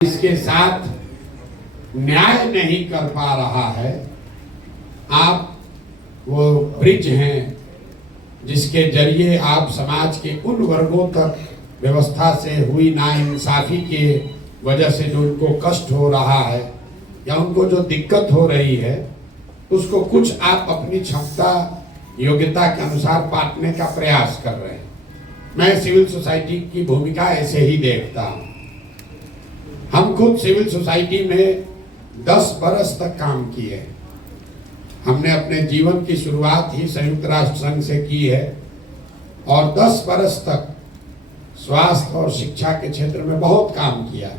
इसके साथ न्याय नहीं कर पा रहा है। आप वो ब्रिज हैं जिसके जरिए आप समाज के उन वर्गों तक व्यवस्था से हुई नाइंसाफी के वजह से जो उनको कष्ट हो रहा है या उनको जो दिक्कत हो रही है उसको कुछ आप अपनी क्षमता योग्यता के अनुसार बांटने का प्रयास कर रहे हैं। मैं सिविल सोसाइटी की भूमिका ऐसे ही देखता हूँ। हम खुद सिविल सोसाइटी में 10 बरस तक काम किए। हमने अपने जीवन की शुरुआत ही संयुक्त राष्ट्र संघ से की है और 10 बरस तक स्वास्थ्य और शिक्षा के क्षेत्र में बहुत काम किया।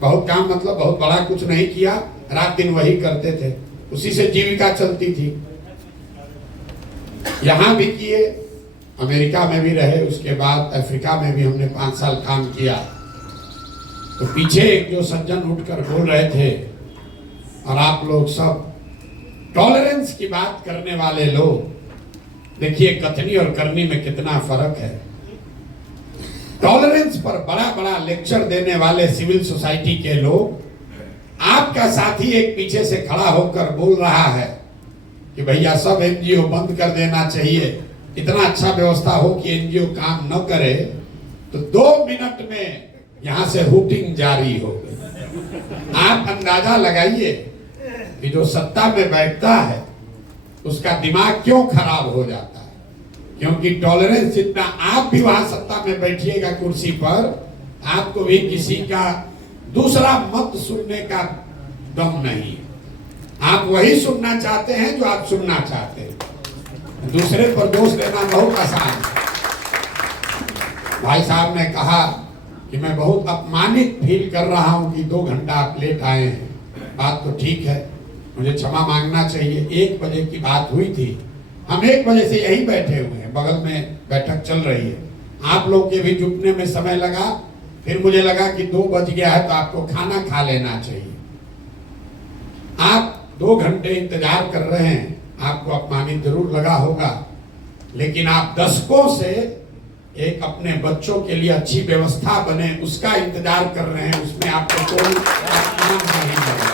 बहुत काम मतलब बहुत बड़ा कुछ नहीं किया, रात दिन वही करते थे, उसी से जीविका चलती थी। यहाँ भी किए, अमेरिका में भी रहे, उसके बाद अफ्रीका में भी हमने 5 साल काम किया। तो पीछे एक जो सज्जन उठकर बोल रहे थे और आप लोग सब टॉलरेंस की बात करने वाले लोग, देखिए कथनी और करनी में कितना फर्क है। टॉलरेंस पर बड़ा बड़ा लेक्चर देने वाले सिविल सोसाइटी के लोग, आपका साथी एक पीछे से खड़ा होकर बोल रहा है कि भैया सब एनजीओ बंद कर देना चाहिए, इतना अच्छा व्यवस्था हो कि एनजीओ काम न करे, तो 2 मिनट में यहां से हुटिंग जारी हो गई। आप अंदाजा लगाइए कि जो सत्ता में बैठता है उसका दिमाग क्यों खराब हो जाता है, क्योंकि टॉलरेंस जितना आप भी वहां सत्ता में बैठिएगा कुर्सी पर, आपको भी किसी का दूसरा मत सुनने का दम नहीं। आप वही सुनना चाहते हैं जो आप सुनना चाहते हैं। दूसरे पर दोष देना बहुत आसान है। भाई साहब ने कहा कि मैं बहुत अपमानित फील कर रहा हूं कि 2 घंटा आप लेट आए हैं। बात तो ठीक है, मुझे क्षमा मांगना चाहिए। 1 बजे की बात हुई थी, हम 1 बजे से यही बैठे हुए हैं, बगल में बैठक चल रही है। आप लोग के भी जुटने में समय लगा, फिर मुझे लगा कि 2 बज गया है तो आपको खाना खा लेना चाहिए। आप 2 घंटे इंतजार कर रहे हैं, आपको अपमानित जरूर लगा होगा, लेकिन आप दशकों से एक अपने बच्चों के लिए अच्छी व्यवस्था बने उसका इंतजार कर रहे हैं। उसमें आपको कोई अपमान नहीं लग रहा,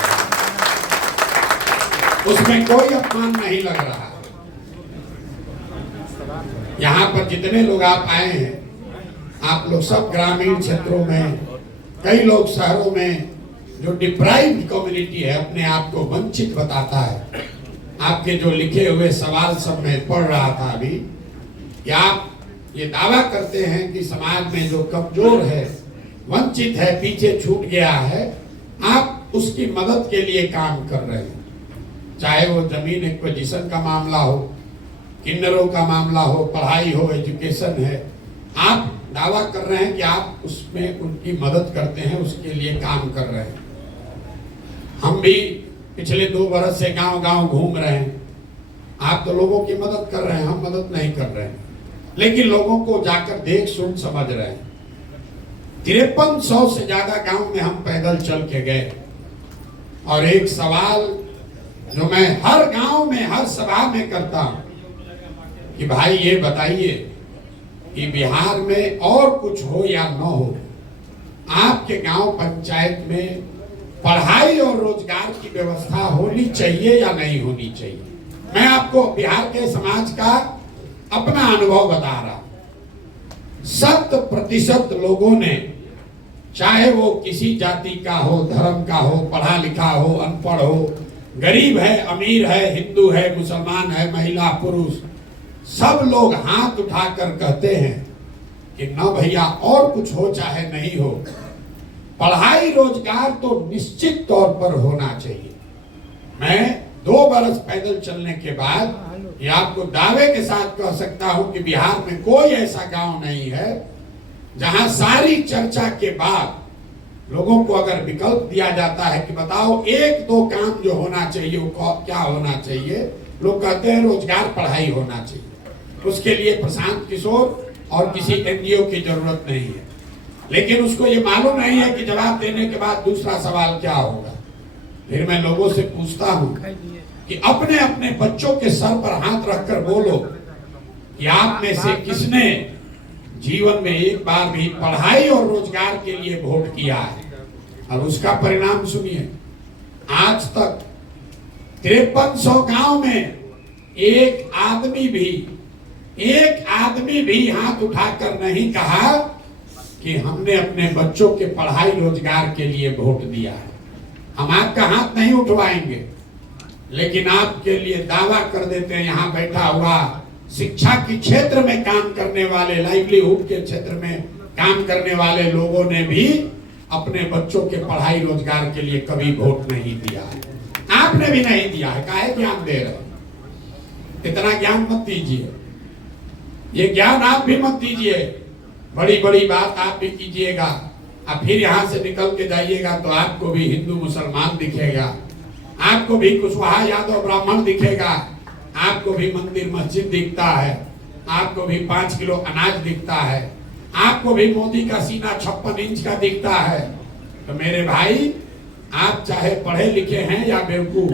उसमें कोई अपमान नहीं लग रहा। यहाँ पर जितने लोग आप आए हैं, आप लोग सब ग्रामीण क्षेत्रों में, कई लोग शहरों में, जो डिप्राइव्ड कम्युनिटी है, अपने आप को वंचित बताता है। आपके जो लिखे हुए सवाल सब मैं पढ़ रहा था अभी, कि आप ये दावा करते हैं कि समाज में जो कमजोर है, वंचित है, पीछे छूट गया है, आप उसकी मदद के लिए काम कर रहे हैं। चाहे वो जमीन एक्विजिशन का मामला हो, किन्नरों का मामला हो, पढ़ाई हो, एजुकेशन है, आप दावा कर रहे हैं कि आप उसमें उनकी मदद करते हैं, उसके लिए काम कर रहे हैं। हम भी पिछले 2 बरस से गांव-गांव घूम रहे हैं। आप तो लोगों की मदद कर रहे हैं, हम मदद नहीं कर रहे हैं, लेकिन लोगों को जाकर देख सुन समझ रहे हैं। 5300 से ज्यादा गांव में हम पैदल चल के गए और एक सवाल जो मैं हर गांव में, हर सभा में करता हूं कि भाई ये बताइए कि बिहार में और कुछ हो या न हो, आपके गांव पंचायत में पढ़ाई और रोजगार की व्यवस्था होनी चाहिए या नहीं होनी चाहिए। मैं आपको बिहार के समाज का अपना अनुभव बता रहा। 100% लोगों ने, चाहे वो किसी जाति का हो, धर्म का हो, पढ़ा लिखा हो, अनपढ़ हो, गरीब है, अमीर है, हिंदू है, मुसलमान है, महिला पुरुष, सब लोग हाथ उठाकर कहते हैं कि न भैया और कुछ हो चाहे नहीं हो, पढ़ाई रोजगार तो निश्चित तौर पर होना चाहिए। मैं 2 बरस पैदल चलने के बाद ये आपको दावे के साथ कह सकता हूं कि बिहार में कोई ऐसा गांव नहीं है जहां सारी चर्चा के बाद लोगों को अगर विकल्प दिया जाता है कि बताओ 1-2 काम जो होना चाहिए वो क्या होना चाहिए, लोग कहते हैं रोजगार, पढ़ाई होना चाहिए। उसके लिए प्रशांत किशोर और किसी एनजीओ की जरूरत नहीं है, लेकिन उसको ये मालूम नहीं है कि जवाब देने के बाद दूसरा सवाल क्या होगा। फिर मैं लोगों से पूछता हूं कि अपने अपने बच्चों के सर पर हाथ रखकर बोलो कि आप में से किसने जीवन में एक बार भी पढ़ाई और रोजगार के लिए वोट किया है। और उसका परिणाम सुनिए, आज तक 5300 गांव में एक आदमी भी हाथ उठाकर नहीं कहा कि हमने अपने बच्चों के पढ़ाई रोजगार के लिए वोट दिया है। हम आपका हाथ नहीं उठवाएंगे, लेकिन आपके लिए दावा कर देते हैं, यहाँ बैठा हुआ शिक्षा के क्षेत्र में काम करने वाले, लाइवलीहुड के क्षेत्र में काम करने वाले लोगों ने भी अपने बच्चों के पढ़ाई रोजगार के लिए कभी वोट नहीं दिया है। आपने भी नहीं दिया है, काहे ज्ञान दे रहे? इतना ज्ञान मत दीजिए, ये ज्ञान आप भी मत दीजिए। बड़ी बड़ी बात आप भी कीजिएगा, अब फिर यहाँ से निकल के जाइएगा तो आपको भी हिंदू मुसलमान दिखेगा, आपको भी कुशवाहा यादव ब्राह्मण दिखेगा, आपको भी मंदिर मस्जिद दिखता है, आपको भी 5 किलो अनाज दिखता है, आपको भी मोदी का सीना 56 इंच का दिखता है। तो मेरे भाई, आप चाहे पढ़े लिखे हैं या बेवकूफ,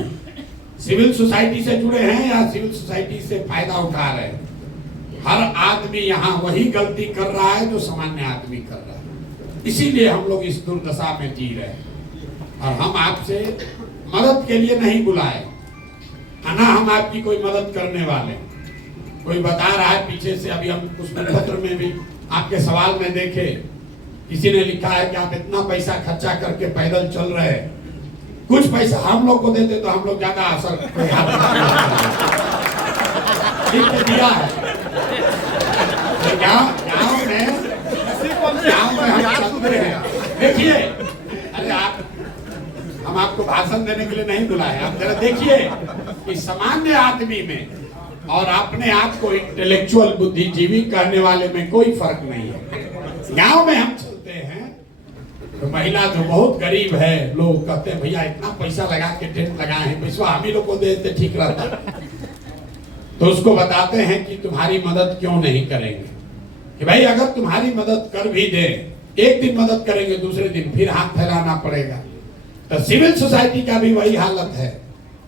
सिविल सोसाइटी से जुड़े हैं या सिविल सोसाइटी से फायदा उठा रहे हैं, हर आदमी यहाँ वही गलती कर रहा है जो सामान्य आदमी कर रहा है। इसीलिए हम लोग इस दुर्दशा में जी रहे हैं। और हम आपसे मदद के लिए नहीं बुलाए, ना हम आपकी कोई मदद करने वाले। कोई बता रहा है पीछे से, अभी हम उस पत्र में भी आपके सवाल में देखे, किसी ने लिखा है कि आप इतना पैसा खर्चा करके पैदल चल रहे हैं, कुछ पैसा हम लोग को देते तो हम लोग ज्यादा असर दिया है। गाँव में हम चलते हैं, देखिए, अरे हम आपको भाषण देने के लिए नहीं बुलाए, आप जरा देखिए कि सामान्य आदमी में और अपने आप को इंटेलेक्चुअल बुद्धिजीवी कहने वाले में कोई फर्क नहीं है। गांव में हम चलते हैं तो महिला जो बहुत गरीब है, लोग कहते हैं भैया इतना पैसा लगा के टेंट लगाए हैं, पैसा हम ही लोग को दे देते ठीक रहता। तो उसको बताते हैं कि तुम्हारी मदद क्यों नहीं करेंगे, कि भाई अगर तुम्हारी मदद कर भी दे, एक दिन मदद करेंगे, दूसरे दिन फिर हाथ फैलाना पड़ेगा। तो सिविल सोसाइटी का भी वही हालत है,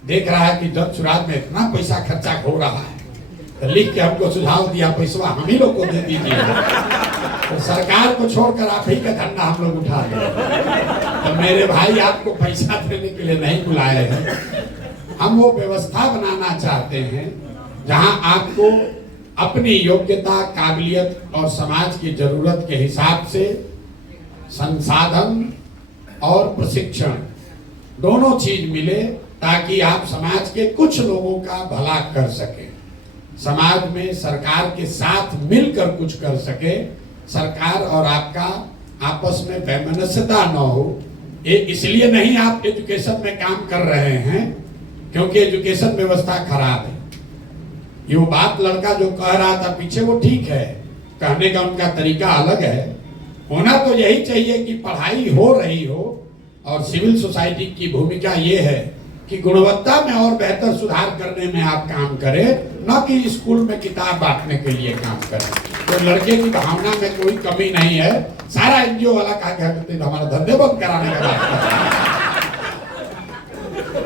देख रहा है कि जब चुनाव में इतना पैसा खर्चा हो रहा है, तो लिख के हमको सुझाव दिया पैसा हम ही लोग को दे दीजिए, तो सरकार को छोड़कर आप ही का धंधा हम लोग उठा लें। तो मेरे भाई, आपको पैसा देने के लिए नहीं बुलाए हैं, हम वो व्यवस्था बनाना चाहते हैं जहां आपको अपनी योग्यता, काबिलियत और समाज की जरूरत के हिसाब से संसाधन और प्रशिक्षण दोनों चीज मिले, ताकि आप समाज के कुछ लोगों का भला कर सके, समाज में सरकार के साथ मिलकर कुछ कर सके, सरकार और आपका आपस में वैमनस्यता न हो। ये इसलिए नहीं आप एजुकेशन में काम कर रहे हैं क्योंकि एजुकेशन व्यवस्था खराब है। ये वो बात लड़का जो कह रहा था पीछे, वो ठीक है, कहने का उनका तरीका अलग है। होना तो यही चाहिए कि पढ़ाई हो रही हो, और सिविल सोसाइटी की भूमिका ये है कि गुणवत्ता में और बेहतर सुधार करने में आप काम करें, न कि स्कूल में किताब बांटने के लिए काम करें। तो लड़के की भावना में कोई कमी नहीं है। सारा एनजीओ वाला कहा करते हमारा धंधे बंद कराने का बात कर रहे हैं।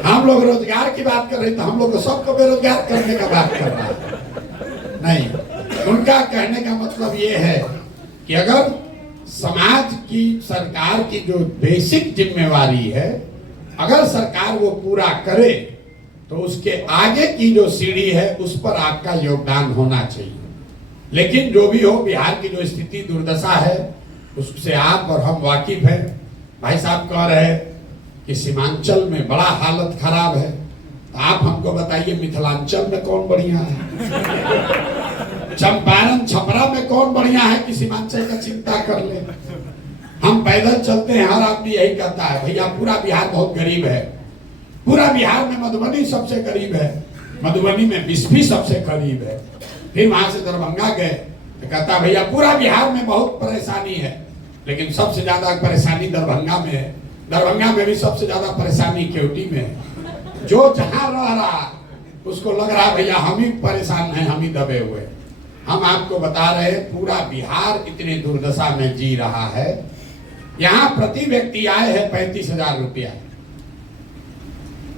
हम लोग रोजगार की बात कर रहे तो हम लोग तो सबको बेरोजगार करने का बात कर रहा है। नहीं, उनका कहने का मतलब ये है कि अगर समाज की, सरकार की जो बेसिक जिम्मेवारी है, अगर सरकार वो पूरा करे तो उसके आगे की जो सीढ़ी है उस पर आपका योगदान होना चाहिए। लेकिन जो भी हो, बिहार की जो स्थिति दुर्दशा है उससे आप और हम वाकिफ हैं। भाई साहब कह रहे हैं कि सीमांचल में बड़ा हालत खराब है, तो आप हमको बताइए मिथिलांचल में कौन बढ़िया है, चंपारण छपरा में कौन बढ़िया है कि सीमांचल का चिंता कर ले। हम पैदल चलते हैं, हर आदमी यही कहता है भैया पूरा बिहार बहुत गरीब है, पूरा बिहार में मधुबनी सबसे गरीब है, मधुबनी में बिस्फी सबसे गरीब है। फिर वहां से दरभंगा गए तो कहता भैया पूरा बिहार में बहुत परेशानी है, लेकिन सबसे ज्यादा परेशानी दरभंगा में है, दरभंगा में भी सबसे ज्यादा परेशानी केवटी में है। जो जहां रह रहा उसको लग रहा भैया हम ही परेशान हैं, हम ही दबे हुए। हम आपको बता रहे हैं पूरा बिहार इतनी दुर्दशा में जी रहा है। यहाँ प्रति व्यक्ति आय है 35,000 रुपया,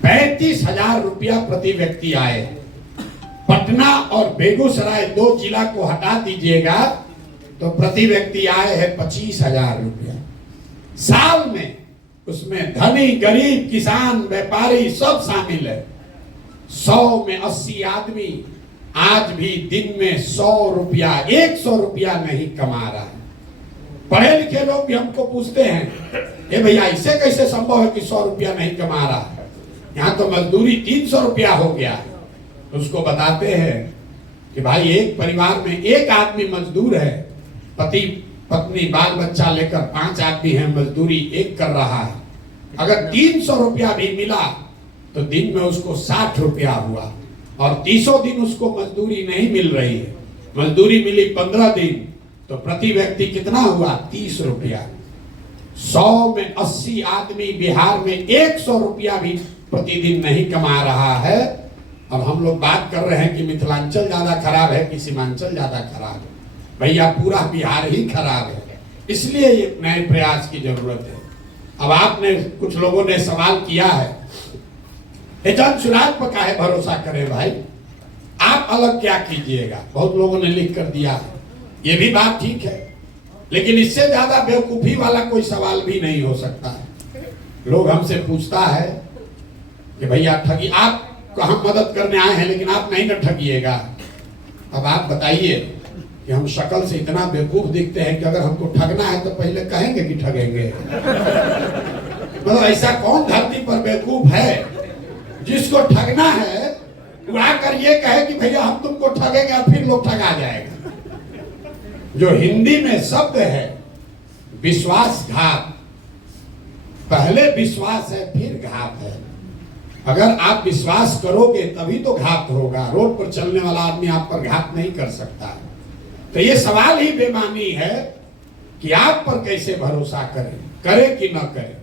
35,000 रुपया प्रति व्यक्ति आय। पटना और बेगूसराय 2 जिला को हटा दीजिएगा तो प्रति व्यक्ति आय है 25,000 रुपया। साल में उसमें धनी गरीब किसान व्यापारी सब शामिल है। 100 में 80 आदमी आज भी दिन में 100 रुपया 100 रुपया नहीं कमा रहा है। पढ़े लिखे लोग भी हमको पूछते हैं, ए भैया ऐसे कैसे संभव है कि 100 रुपया नहीं कमा रहा है, यहाँ तो मजदूरी 300 रुपया हो गया। उसको बताते हैं कि भाई एक परिवार में एक आदमी मजदूर है, पति पत्नी बाल बच्चा लेकर 5 आदमी है, मजदूरी एक कर रहा है। अगर 300 रुपया भी मिला तो दिन में उसको 60 रुपया हुआ, और 30 दिन उसको मजदूरी नहीं मिल रही है, मजदूरी मिली 15 दिन, तो प्रति व्यक्ति कितना हुआ 30 रुपया। 100 में 80 आदमी बिहार में 100 रुपया भी प्रतिदिन नहीं कमा रहा है, और हम लोग बात कर रहे हैं कि मिथिलांचल ज्यादा खराब है कि सीमांचल ज्यादा खराब है। भैया पूरा बिहार ही खराब है, इसलिए ये नए प्रयास की जरूरत है। अब आपने कुछ लोगों ने सवाल किया है, जन सुराज पर काहे भरोसा करें भाई, आप अलग क्या कीजिएगा, बहुत लोगों ने लिख कर दिया है। ये भी बात ठीक है, लेकिन इससे ज्यादा बेवकूफी वाला कोई सवाल भी नहीं हो सकता है। लोग हमसे पूछता है कि भैया ठगी, आप को हम मदद करने आए हैं लेकिन आप नहीं न ठगिएगा। अब आप बताइए कि हम शक्ल से इतना बेवकूफ दिखते हैं कि अगर हमको ठगना है तो पहले कहेंगे कि ठगेंगे। मतलब ऐसा कौन धरती पर बेवकूफ है जिसको ठगना है उड़ा कर ये कहे कि भैया हम तुमको ठगेंगे, और फिर लोग ठगा जाएगा। जो हिंदी में शब्द है विश्वासघात, पहले विश्वास है फिर घात है। अगर आप विश्वास करोगे तभी तो घात होगा, रोड पर चलने वाला आदमी आप पर घात नहीं कर सकता। तो ये सवाल ही बेमानी है कि आप पर कैसे भरोसा करें, करें कि ना करें।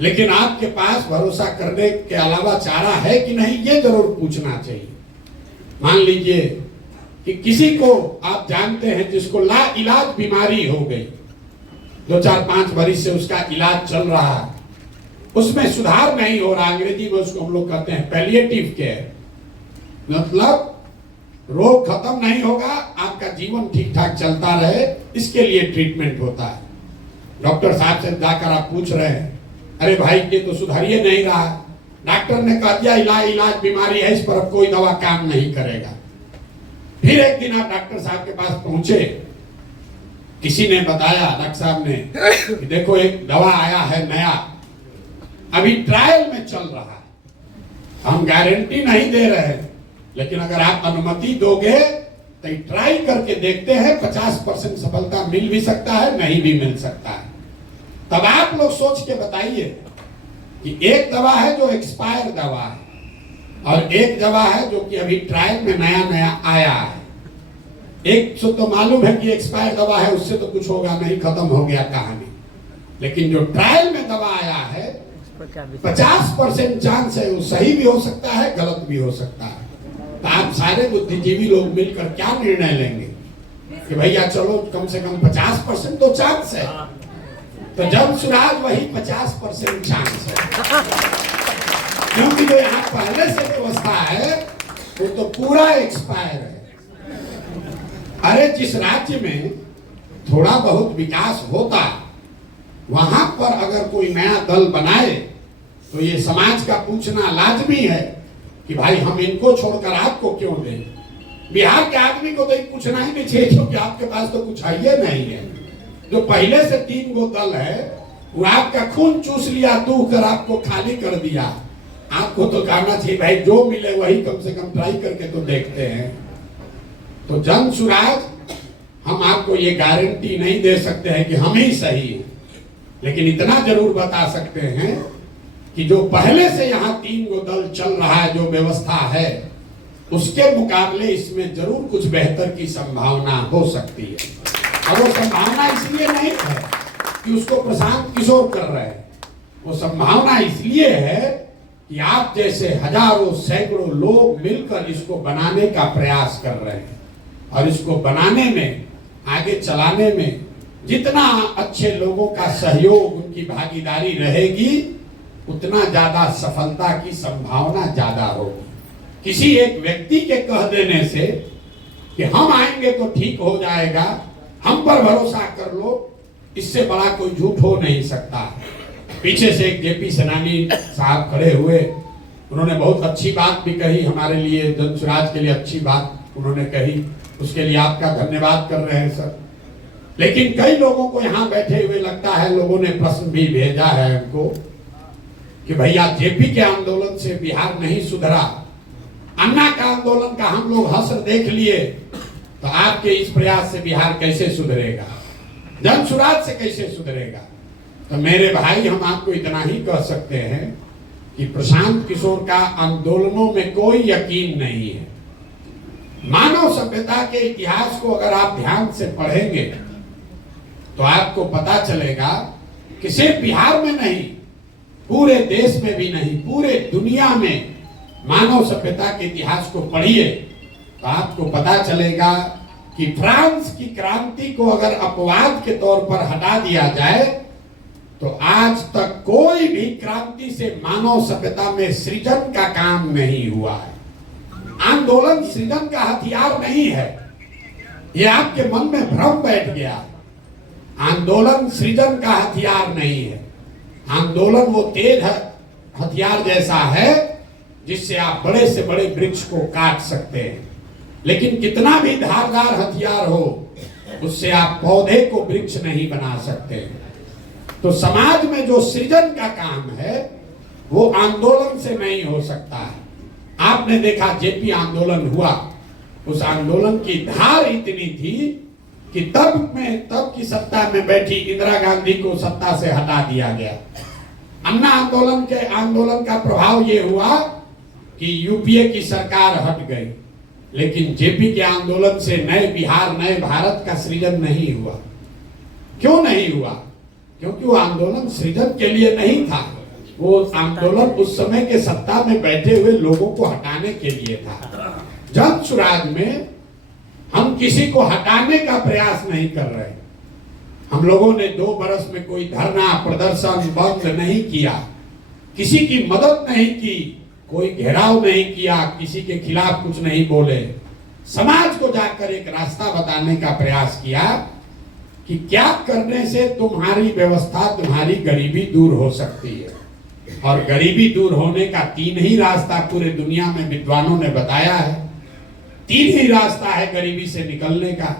लेकिन आपके पास भरोसा करने के अलावा चारा है कि नहीं, ये जरूर पूछना चाहिए। मान लीजिए कि किसी को आप जानते हैं जिसको ला इलाज बीमारी हो गई, 2-4-5 बरिस से उसका इलाज चल रहा है, उसमें सुधार नहीं हो रहा, अंग्रेजी में उसको हम लोग कहते हैं पैलिएटिव केयर, मतलब रोग खत्म नहीं होगा, आपका जीवन ठीक ठाक चलता रहे, इसके लिए ट्रीटमेंट होता है। डॉक्टर साहब से जाकर आप पूछ रहे हैं, अरे भाई ये तो सुधरिए नहीं रहा, डॉक्टर ने कह दिया इलाज बीमारी है, इस पर अब कोई दवा काम नहीं करेगा। फिर एक दिन आप डॉक्टर साहब के पास पहुंचे, किसी ने बताया, डॉक्टर साहब ने, कि देखो एक दवा आया है नया, अभी ट्रायल में चल रहा है, हम गारंटी नहीं दे रहे हैं, लेकिन अगर आप अनुमति दोगे तो ट्राई करके देखते हैं, 50% सफलता मिल भी सकता है, नहीं भी मिल सकता है। तब आप लोग सोच के बताइए कि एक दवा है जो एक्सपायर दवा है, और एक दवा है जो कि अभी ट्रायल में नया नया आया है। एक तो मालूम है कि एक्सपायर दवा है, उससे तो कुछ होगा नहीं, खत्म हो गया कहानी। लेकिन जो ट्रायल में दवा आया है 50% चांस है वो सही भी हो सकता है, गलत भी हो सकता है। तो आप सारे बुद्धिजीवी लोग मिलकर क्या निर्णय लेंगे कि भैया चलो कम से कम 50% तो चांस है, तो जब सुराज वही 50% चांस है, क्योंकि जो यहाँ पहले से व्यवस्था है वो तो पूरा एक्सपायर है। अरे जिस राज्य में थोड़ा बहुत विकास होता, वहां पर अगर कोई नया दल बनाए तो ये समाज का पूछना लाजमी है कि भाई हम इनको छोड़कर आपको क्यों दें। बिहार के आदमी को तो पूछना ही नहीं चाहिए, क्योंकि आपके पास तो कुछ है ही नहीं है। जो पहले से 3 गो दल है वो आपका खून चूस लिया, दूह कर आपको खाली कर दिया। आपको तो कहना चाहिए भाई जो मिले वही कम से कम ट्राई करके तो देखते हैं। तो जन सुराज, हम आपको ये गारंटी नहीं दे सकते हैं कि हम ही सही हैं, लेकिन इतना जरूर बता सकते हैं कि जो पहले से यहाँ 3 गो दल चल रहा है, जो व्यवस्था है, उसके मुकाबले इसमें जरूर कुछ बेहतर की संभावना हो सकती है। और वो संभावना इसलिए नहीं है कि उसको प्रशांत किशोर कर रहे हैं, वो संभावना इसलिए है कि आप जैसे हजारों सैकड़ों लोग मिलकर इसको बनाने का प्रयास कर रहे हैं, और इसको बनाने में, आगे चलाने में जितना अच्छे लोगों का सहयोग, उनकी भागीदारी रहेगी, उतना ज्यादा सफलता की संभावना ज्यादा होगी। किसी एक व्यक्ति के कह देने से कि हम आएंगे तो ठीक हो जाएगा, हम पर भरोसा कर लो, इससे बड़ा कोई झूठ हो नहीं सकता। पीछे से एक जेपी सेनानी साहब खड़े हुए, उन्होंने बहुत अच्छी बात भी कही हमारे लिए, जन स्वराज के लिए अच्छी बात उन्होंने कही, उसके लिए आपका धन्यवाद कर रहे हैं सर। लेकिन कई लोगों को यहाँ बैठे हुए लगता है, लोगों ने प्रश्न भी भेजा है हमको कि भैया जेपी के आंदोलन से बिहार नहीं सुधरा, अन्ना का आंदोलन का हम लोग हसर देख लिए, तो आपके इस प्रयास से बिहार कैसे सुधरेगा, जन स्वराज से कैसे सुधरेगा। तो मेरे भाई, हम आपको इतना ही कह सकते हैं कि प्रशांत किशोर का आंदोलनों में कोई यकीन नहीं है। मानव सभ्यता के इतिहास को अगर आप ध्यान से पढ़ेंगे तो आपको पता चलेगा कि सिर्फ बिहार में नहीं, पूरे देश में भी नहीं, पूरे दुनिया में मानव सभ्यता के इतिहास को पढ़िए तो आपको पता चलेगा कि फ्रांस की क्रांति को अगर अपवाद के तौर पर हटा दिया जाए तो आज तक कोई भी क्रांति से मानव सभ्यता में सृजन का काम नहीं हुआ है। आंदोलन सृजन का हथियार नहीं है, यह आपके मन में भ्रम बैठ गया। आंदोलन सृजन का हथियार नहीं है। आंदोलन वो तेज हथियार जैसा है जिससे आप बड़े से बड़े वृक्ष को काट सकते हैं, लेकिन कितना भी धारदार हथियार हो उससे आप पौधे को वृक्ष नहीं बना सकते। तो समाज में जो सृजन का काम है वो आंदोलन से नहीं हो सकता है। आपने देखा जेपी आंदोलन हुआ, उस आंदोलन की धार इतनी थी कि तब की सत्ता में बैठी इंदिरा गांधी को सत्ता से हटा दिया गया। अन्ना आंदोलन का प्रभाव ये हुआ कि यूपीए की सरकार हट गई, लेकिन जेपी के आंदोलन से नए बिहार, नए भारत का सृजन नहीं हुआ। क्यों नहीं हुआ? क्योंकि वो आंदोलन सृजन के लिए नहीं था, वो आंदोलन उस समय के सत्ता में बैठे हुए लोगों को हटाने के लिए था। जन स्वराज में हम किसी को हटाने का प्रयास नहीं कर रहे। हम लोगों ने 2 बरस में कोई धरना, प्रदर्शन, बंद नहीं किया, किसी की मदद नहीं की, कोई घेराव नहीं किया, किसी के खिलाफ कुछ नहीं बोले। समाज को जाकर एक रास्ता बताने का प्रयास किया कि क्या करने से तुम्हारी व्यवस्था, तुम्हारी गरीबी दूर हो सकती है। और गरीबी दूर होने का 3 ही रास्ता पूरे दुनिया में विद्वानों ने बताया है। 3 ही रास्ता है गरीबी से निकलने का।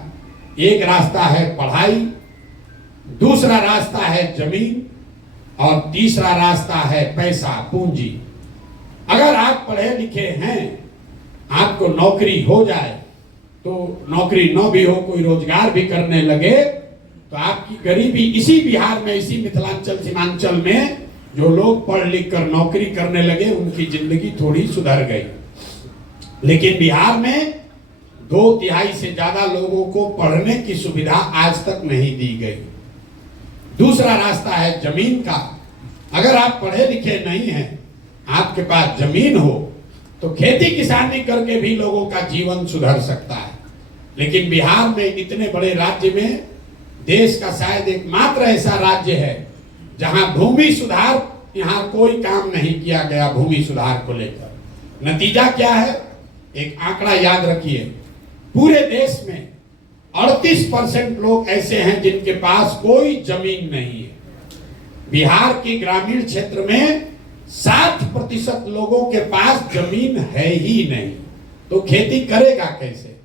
एक रास्ता है पढ़ाई, दूसरा रास्ता है जमीन, और तीसरा रास्ता है पैसा, पूंजी। अगर आप पढ़े लिखे हैं, आपको नौकरी हो जाए, तो नौकरी न भी हो, कोई रोजगार भी करने लगे, तो आपकी गरीबी इसी बिहार में, इसी मिथिलांचल सीमांचल में जो लोग पढ़ लिख कर नौकरी करने लगे उनकी जिंदगी थोड़ी सुधर गई। लेकिन बिहार में 2/3 से ज्यादा लोगों को पढ़ने की सुविधा आज तक नहीं दी गई। दूसरा रास्ता है जमीन का। अगर आप पढ़े लिखे नहीं हैं, आपके पास जमीन हो, तो खेती किसानी करके भी लोगों का जीवन सुधर सकता है। लेकिन बिहार में, इतने बड़े राज्य में, देश का शायद एकमात्र ऐसा राज्य है जहां भूमि सुधार, यहाँ कोई काम नहीं किया गया भूमि सुधार को लेकर। नतीजा क्या है? एक आंकड़ा याद रखिए, पूरे देश में 38% लोग ऐसे हैं जिनके पास कोई जमीन नहीं है। बिहार के ग्रामीण क्षेत्र में 60% लोगों के पास जमीन है ही नहीं, तो खेती करेगा कैसे?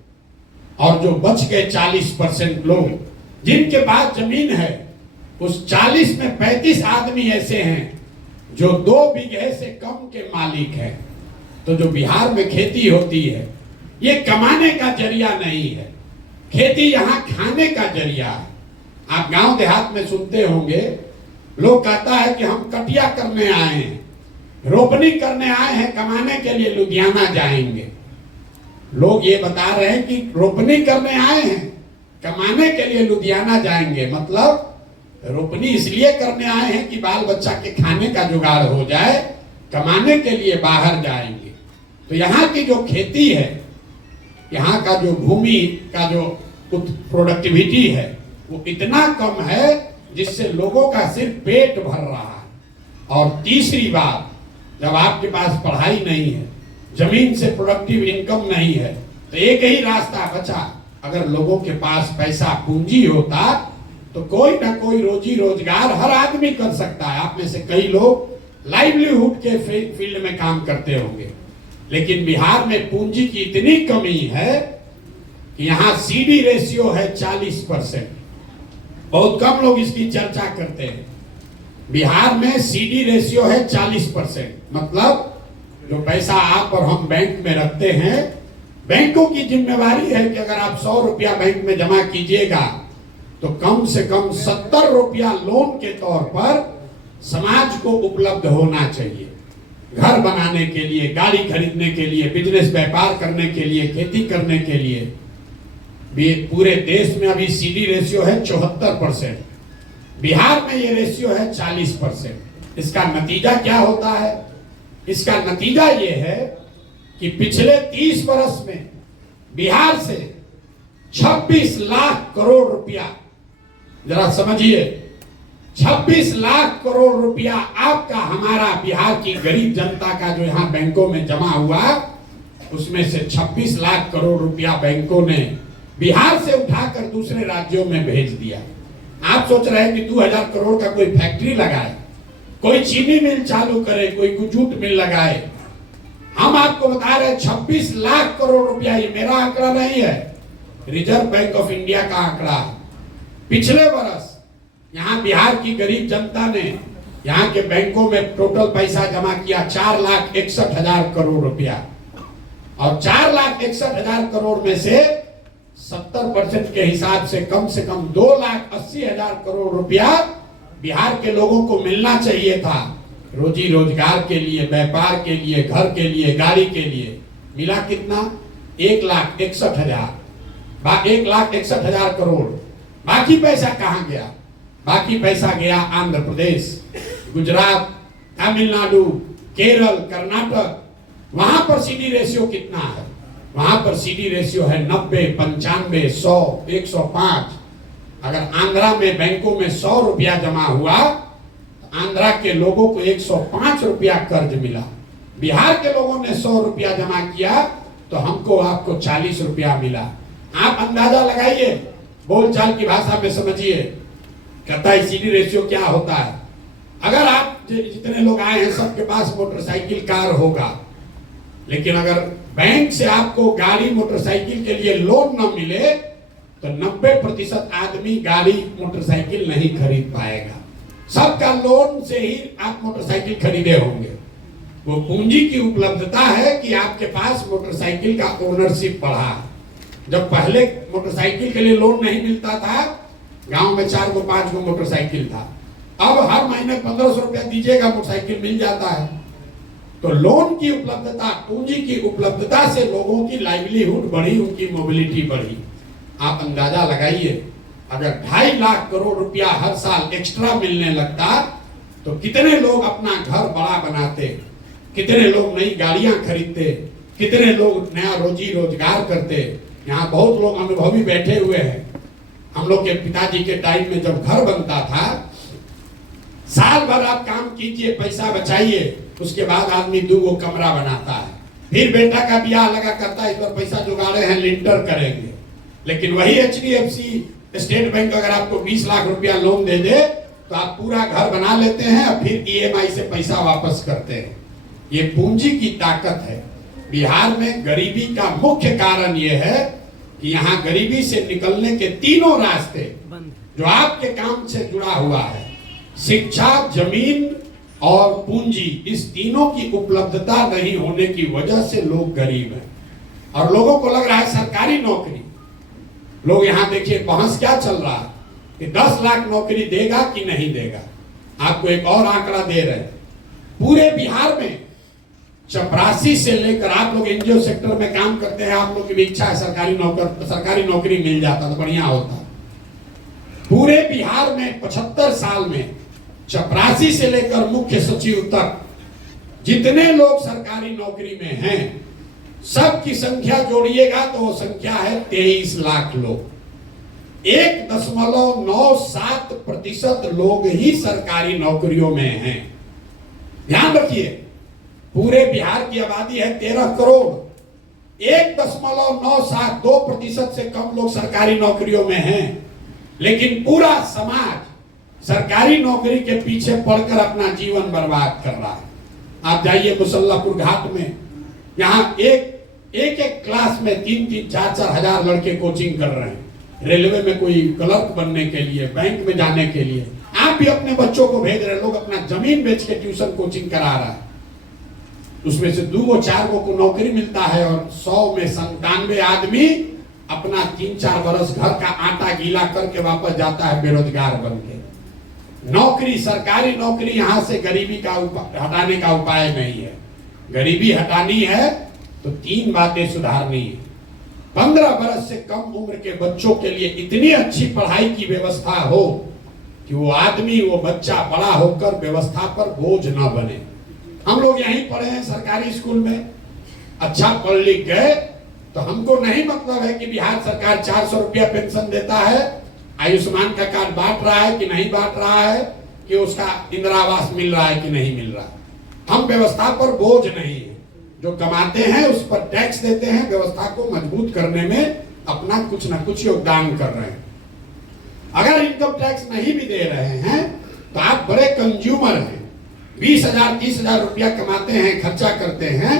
और जो बच गए 40% लोग जिनके पास जमीन है, उस 40 में 35 आदमी ऐसे हैं जो 2 बीघे से कम के मालिक हैं। तो जो बिहार में खेती होती है, ये कमाने का जरिया नहीं है, खेती यहाँ खाने का जरिया है। आप गांव देहात में सुनते होंगे, लोग कहता है कि हम कटिया करने आए हैं, रोपनी करने आए हैं, कमाने के लिए लुधियाना जाएंगे। लोग ये बता रहे हैं कि रोपनी करने आए हैं, कमाने के लिए लुधियाना जाएंगे। मतलब रोपनी इसलिए करने आए हैं कि बाल बच्चा के खाने का जुगाड़ हो जाए, कमाने के लिए बाहर जाएंगे। तो यहाँ की जो खेती है, यहाँ का जो भूमि का जो प्रोडक्टिविटी है, वो इतना कम है जिससे लोगों का सिर्फ पेट भर रहा है। और तीसरी बात, जब आपके पास पढ़ाई नहीं है, जमीन से प्रोडक्टिव इनकम नहीं है, तो एक ही रास्ता बचा। अगर लोगों के पास पैसा, पूंजी होता तो कोई ना कोई रोजी रोजगार हर आदमी कर सकता है। आप में से कई लोग लाइवलीहुड के फील्ड में काम करते होंगे, लेकिन बिहार में पूंजी की इतनी कमी है कि यहाँ सीडी रेशियो है 40%। बहुत कम लोग इसकी चर्चा करते हैं। बिहार में सीडी रेशियो है 40%। मतलब जो पैसा आप और हम बैंक में रखते हैं, बैंकों की जिम्मेवारी है कि अगर आप 100 रुपया बैंक में जमा कीजिएगा तो कम से कम 70 रुपया लोन के तौर पर समाज को उपलब्ध होना चाहिए। घर बनाने के लिए, गाड़ी खरीदने के लिए, बिजनेस व्यापार करने के लिए, खेती करने के लिए। भी पूरे देश में अभी सीडी रेशियो है 74%, बिहार में ये रेशियो है 40%। इसका नतीजा क्या होता है? इसका नतीजा ये है कि पिछले 30 वर्ष में बिहार से 26 लाख करोड़ रुपया, जरा समझिए, 26 लाख करोड़ रुपया आपका, हमारा, बिहार की गरीब जनता का जो यहाँ बैंकों में जमा हुआ, उसमें से 26 लाख करोड़ रुपया बैंकों ने बिहार से उठाकर दूसरे राज्यों में भेज दिया। आप सोच रहे हैं कि 2000 करोड़ का कोई फैक्ट्री लगाए, कोई चीनी मिल चालू करे, कोई जूट मिल लगाए। हम आपको बता रहे 26 लाख करोड़ रुपया, ये मेरा आंकड़ा नहीं है, रिजर्व बैंक ऑफ इंडिया का आंकड़ा। पिछले वर्ष यहाँ बिहार की गरीब जनता ने यहाँ के बैंकों में टोटल पैसा जमा किया 4,61,000 करोड़ रुपया, और 4,61,000 करोड़ में से 70% के हिसाब से कम 2,80,000 करोड़ रुपया बिहार के लोगों को मिलना चाहिए था, रोजी रोजगार के लिए, व्यापार के लिए, घर के लिए, गाड़ी के लिए। मिला कितना? 1,61,000, 1,61,000 करोड़। बाकी पैसा कहां गया? बाकी पैसा गया आंध्र प्रदेश, गुजरात, तमिलनाडु, केरल, कर्नाटक। वहां पर सीडी रेशियो कितना है? वहां पर सीडी रेशियो है 90, 95, 100, 105। अगर आंध्रा में बैंकों में 100 रुपया जमा हुआ तो आंध्रा के लोगों को 105 रुपया कर्ज मिला। बिहार के लोगों ने 100 रुपया जमा किया तो हमको, आपको 40 रुपया मिला। आप अंदाजा लगाइए, बोलचाल की भाषा में समझिए, कहता है सीडी रेशियो क्या होता है। अगर आप जितने लोग आए हैं सबके पास मोटरसाइकिल, कार होगा, लेकिन अगर बैंक से आपको गाड़ी, मोटरसाइकिल के लिए लोन न मिले तो 90% आदमी गाड़ी, मोटरसाइकिल नहीं खरीद पाएगा। सबका लोन से ही आप मोटरसाइकिल खरीदे होंगे। वो पूंजी की उपलब्धता है कि आपके पास मोटरसाइकिल का ओनरशिप बढ़ा। जब पहले मोटरसाइकिल के लिए लोन नहीं मिलता था, गांव में 4 गो 5 गो मोटरसाइकिल था, अब हर महीने 1500 रुपया दीजिएगा, मोटरसाइकिल मिल जाता है। तो लोन की उपलब्धता, पूंजी की उपलब्धता से लोगों की लाइवलीहुड बढ़ी, उनकी मोबिलिटी बढ़ी। आप अंदाजा लगाइए, अगर 2.5 लाख करोड़ रुपया हर साल एक्स्ट्रा मिलने लगता तो कितने लोग अपना घर बड़ा बनाते, कितने लोग नई गाड़ियां खरीदते, कितने लोग नया रोजी रोजगार करते। यहाँ बहुत लोग अनुभवी बैठे हुए हैं। हम लोग के पिताजी के टाइम में जब घर बनता था, साल भर आप काम कीजिए, पैसा बचाइए, उसके बाद आदमी 2 गो कमरा बनाता है, फिर बेटा का ब्याह लगा करता है, इस पर पैसा जुगाड़े हैं, लिंटर करेंगे। लेकिन वही HDFC, स्टेट बैंक अगर आपको 20 लाख रुपया लोन दे दे तो आप पूरा घर बना लेते हैं और फिर EMI से पैसा वापस करते हैं। ये पूंजी की ताकत है। बिहार में गरीबी का मुख्य कारण यह है कि यहाँ गरीबी से निकलने के तीनों रास्ते जो आपके काम से जुड़ा हुआ है, शिक्षा, जमीन और पूंजी, इस तीनों की उपलब्धता नहीं होने की वजह से लोग गरीब हैं। और लोगों को लग रहा है सरकारी नौकरी, लोग यहाँ देखिए बहस क्या चल रहा है कि 10 लाख नौकरी देगा कि नहीं देगा। आपको एक और आंकड़ा दे रहे हैं, पूरे बिहार में 84 से लेकर, आप लोग एनजीओ सेक्टर में काम करते हैं, आप लोग की भी इच्छा है सरकारी नौकरी मिल जाता तो बढ़िया होता। पूरे बिहार में 75 साल में 84 से लेकर मुख्य सचिव तक जितने लोग सरकारी नौकरी में हैं, सबकी संख्या जोड़िएगा तो वो संख्या है 23 लाख लोग। 1.97% लोग ही सरकारी नौकरियों में हैं। ध्यान रखिए, पूरे बिहार की आबादी है 13 करोड़, 1.97, 2% से कम लोग सरकारी नौकरियों में हैं। लेकिन पूरा समाज सरकारी नौकरी के पीछे पड़कर अपना जीवन बर्बाद कर रहा है। आप जाइए मुसल्लापुर घाट में, यहाँ एक क्लास में 3-4 हजार लड़के कोचिंग कर रहे हैं। रेलवे में कोई क्लर्क बनने के लिए, बैंक में जाने के लिए। आप भी अपने बच्चों को भेज रहे, लोग अपना जमीन बेच के ट्यूशन कोचिंग करा रहा है। उसमें से 2-4 को नौकरी मिलता है और 100 में 97 आदमी अपना 3-4 बरस घर का आटा गीला करके वापस जाता है बेरोजगार बन के। नौकरी, सरकारी नौकरी यहाँ से गरीबी का हटाने का उपाय नहीं है। गरीबी हटानी है तो 3 बातें सुधारनी है। 15 बरस से कम उम्र के बच्चों के लिए इतनी अच्छी पढ़ाई की व्यवस्था हो कि वो आदमी, वो बच्चा बड़ा होकर व्यवस्था पर बोझ न बने। हम लोग यहीं पढ़े हैं सरकारी स्कूल में, अच्छा पढ़ लिख गए, तो हमको नहीं मतलब है कि बिहार सरकार 400 रुपया पेंशन देता है, आयुष्मान का कार्ड बांट रहा है कि नहीं बांट रहा है, कि उसका इंदिरा आवास मिल रहा है कि नहीं मिल रहा है। हम व्यवस्था पर बोझ नहीं है, जो कमाते हैं उस पर टैक्स देते हैं, व्यवस्था को मजबूत करने में अपना कुछ न कुछ योगदान कर रहे हैं। अगर इनकम टैक्स नहीं भी दे रहे हैं तो आप बड़े कंज्यूमर हैं, 20,000-30,000 रुपया कमाते हैं, खर्चा करते हैं,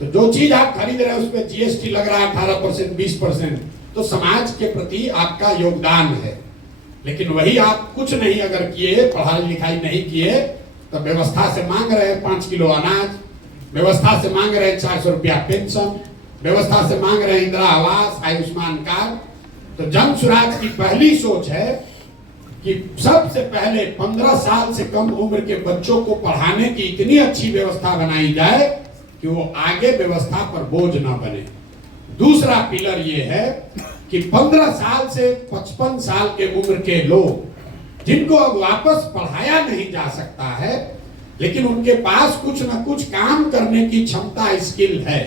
तो जो चीज आप खरीद रहे हैं उस पर जीएसटी लग रहा है 18%, 20%, तो समाज के प्रति आपका योगदान है। लेकिन वही आप कुछ नहीं अगर किए, पढ़ाई लिखाई नहीं किए, तो व्यवस्था से मांग रहे हैं 5 किलो अनाज, व्यवस्था से मांग रहे हैं 400 रुपया पेंशन, व्यवस्था से मांग रहे हैं इंदिरा आवास, आयुष्मान कार्ड। तो जन सुराज की पहली सोच है कि सबसे पहले 15 साल से कम उम्र के बच्चों को पढ़ाने की इतनी अच्छी व्यवस्था बनाई जाए कि वो आगे व्यवस्था पर बोझ ना बने। दूसरा पिलर ये है कि 15 साल से 55 साल के उम्र के लोग जिनको अब वापस पढ़ाया नहीं जा सकता है, लेकिन उनके पास कुछ न कुछ काम करने की क्षमता, स्किल है,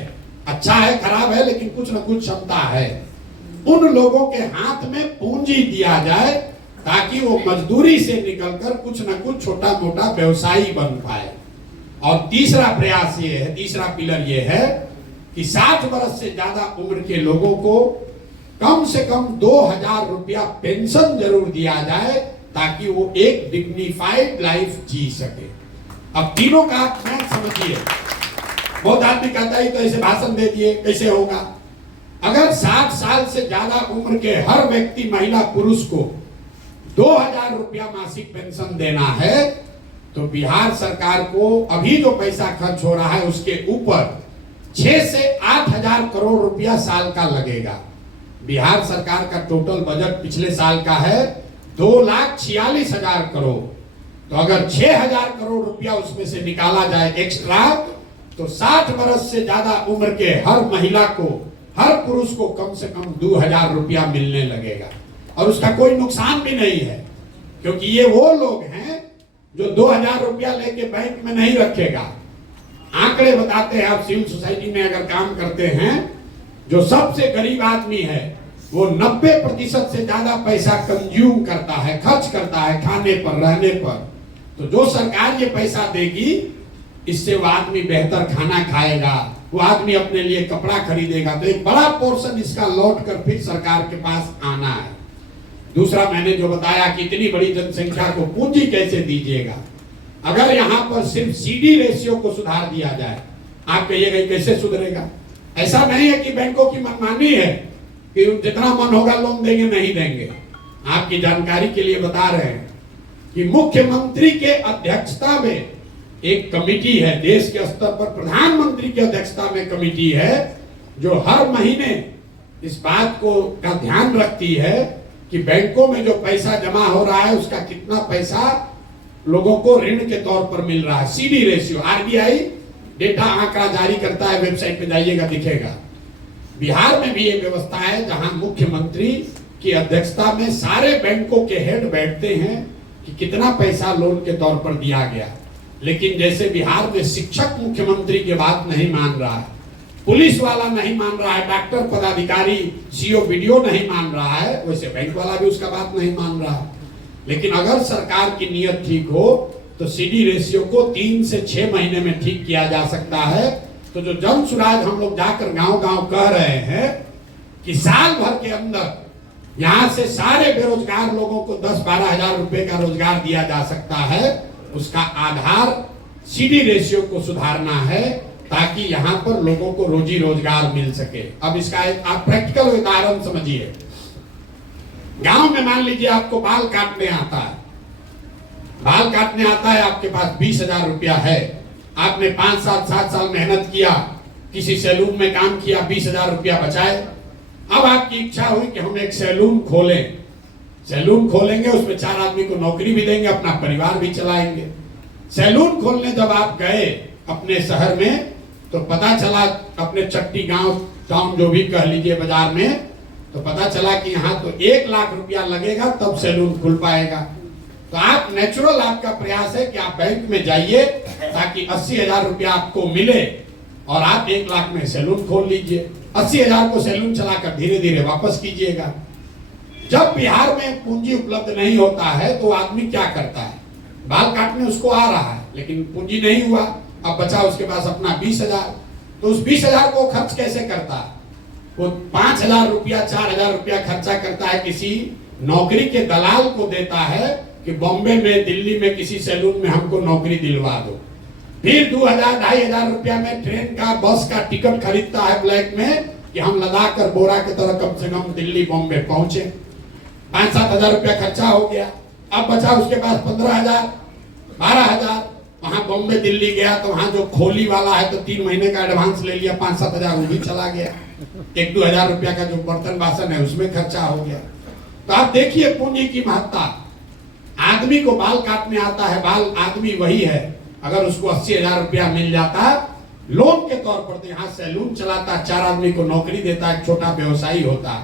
अच्छा है खराब है लेकिन कुछ न कुछ क्षमता है, उन लोगों के हाथ में पूंजी दिया जाए ताकि वो मजदूरी से निकलकर कुछ न कुछ छोटा मोटा व्यवसायी बन पाए। और तीसरा प्रयास ये है, तीसरा पिलर ये है कि 60 वर्ष से ज्यादा उम्र के लोगों को कम से कम 2,000 रुपया पेंशन जरूर दिया जाए ताकि वो एक डिग्निफाइड लाइफ जी सके। अब तीनों का मैं समझिए, बहुत आदमी कहता है तो ऐसे भाषण दे दिए कैसे होगा। अगर 60 साल से ज्यादा उम्र के हर व्यक्ति, महिला पुरुष को 2,000 रुपया मासिक पेंशन देना है तो बिहार सरकार को अभी जो पैसा खर्च हो रहा है उसके ऊपर 6 से 8,000 करोड़ रुपया साल का लगेगा। बिहार सरकार का टोटल बजट पिछले साल का है 2,46,000 करोड़। तो अगर 6,000 करोड़ रुपया उसमें से निकाला जाए एक्स्ट्रा, तो 60 वर्ष से ज्यादा उम्र के हर महिला को, हर पुरुष को कम से कम 2,000 रुपया मिलने लगेगा। और उसका कोई नुकसान भी नहीं है, क्योंकि ये वो लोग हैं जो 2,000 रुपया लेके बैंक में नहीं रखेगा। आंकड़े बताते हैं, आप सिविल सोसाइटी में अगर काम करते हैं, जो सबसे गरीब आदमी है वो 90% से ज्यादा पैसा कंज्यूम करता है, खर्च करता है खाने पर, रहने पर। तो जो सरकार ये पैसा देगी, इससे वो आदमी बेहतर खाना खाएगा, वो आदमी अपने लिए कपड़ा खरीदेगा, तो एक बड़ा पोर्शन इसका लौट कर फिर सरकार के पास आना है। दूसरा, मैंने जो बताया कि इतनी बड़ी जनसंख्या को पूंजी कैसे दीजिएगा। अगर यहाँ पर सिर्फ सीडी रेशियो को सुधार दिया जाए, आप कहिएगा कैसे सुधरेगा। ऐसा नहीं है कि बैंकों की मनमानी है कि जितना मन होगा लोन देंगे, नहीं देंगे। आपकी जानकारी के लिए बता रहे हैं कि मुख्यमंत्री के अध्यक्षता में एक कमेटी है, देश के स्तर पर प्रधानमंत्री की अध्यक्षता में कमेटी है, जो हर महीने इस बात को का ध्यान रखती है कि बैंकों में जो पैसा जमा हो रहा है उसका कितना पैसा लोगों को ऋण के तौर पर मिल रहा है। सीडी रेशियो, आरबीआई डेटा आंकड़ा जारी करता है, वेबसाइट पे जाइएगा दिखेगा। बिहार में भी ये व्यवस्था है जहां मुख्यमंत्री की अध्यक्षता में सारे बैंकों के हेड बैठते हैं कि कितना पैसा लोन के तौर पर दिया गया। लेकिन जैसे बिहार में शिक्षक मुख्यमंत्री की बात नहीं मान रहा है, पुलिस वाला नहीं मान रहा है, डॉक्टर, पदाधिकारी, सीओ, वीडियो नहीं मान रहा है, वैसे बैंक वाला भी उसका बात नहीं मान रहा है। लेकिन अगर सरकार की नीयत ठीक हो तो सीडी रेशियो को 3 से 6 महीने में ठीक किया जा सकता है। तो जो जन सुराज हम लोग जाकर गांव गांव कह रहे हैं कि साल भर के अंदर यहाँ से सारे बेरोजगार लोगों को 10-12 हजार रुपए का रोजगार दिया जा सकता है। उसका आधार सीडी रेशियो को सुधारना है ताकि यहाँ पर लोगों को रोजी रोजगार मिल सके। अब इसका एक आप प्रैक्टिकल उदाहरण समझिए। गांव में मान लीजिए आपको बाल काटने आता है, बाल काटने आता है, आपके पास 20,000 रुपया है, आपने 5 साल 7 साल मेहनत किया, किसी सैलून में काम किया, 20,000 रुपया बचाए। अब आपकी इच्छा हुई कि हम एक सैलून खोलें, सैलून खोलेंगे, उसमें 4 आदमी को नौकरी भी देंगे, अपना परिवार भी चलाएंगे। सैलून खोलने जब आप गए अपने शहर में तो पता चला, अपने चट्टी गांव टाउन जो भी कह लीजिए बाजार में, तो पता चला कि यहाँ तो 1 लाख रुपया लगेगा तब सैलून खुल पाएगा। तो आप नेचुरल आपका प्रयास है कि आप बैंक में जाइए ताकि 80,000 रुपया आपको मिले और आप 1 लाख में सैलून खोल लीजिए। 80,000 को सैलून चलाकर धीरे धीरे वापस कीजिएगा। जब बिहार में पूंजी उपलब्ध नहीं होता है तो आदमी क्या करता है, बाल काटने उसको आ रहा है लेकिन पूंजी नहीं हुआ, अब बचा उसके पास अपना 20,000, तो उस 20,000 को खर्च कैसे करता है? वो 5,000 रुपया 4,000 रुपया खर्चा करता है, किसी नौकरी के दलाल को देता है कि बॉम्बे में दिल्ली में किसी सैलून में हमको नौकरी दिलवा दो। फिर 2,000-2,500 रुपया में ट्रेन का बस का टिकट खरीदता है ब्लैक में कि हम लद्दाख कर बोरा की तरह कम से कम दिल्ली बॉम्बे पहुंचे। 5-7 हजार रुपया खर्चा हो गया, अब बचा उसके पास 15,000 12,000। वहां बॉम्बे दिल्ली गया तो वहां जो खोली वाला है तो 3 महीने का एडवांस ले लिया, 5-7 हजार वो भी चला गया। 1-2 हजार रुपया का जो बर्तन बासन है उसमें खर्चा हो गया। तो आप देखिए पूंजी की महत्ता। आदमी को बाल काटने आता है, बाल आदमी वही है, अगर उसको 80,000 रुपया मिल जाता लोन के तौर पर तो यहाँ सैलून चलाता, 4 आदमी को नौकरी देता, एक छोटा व्यवसायी होता।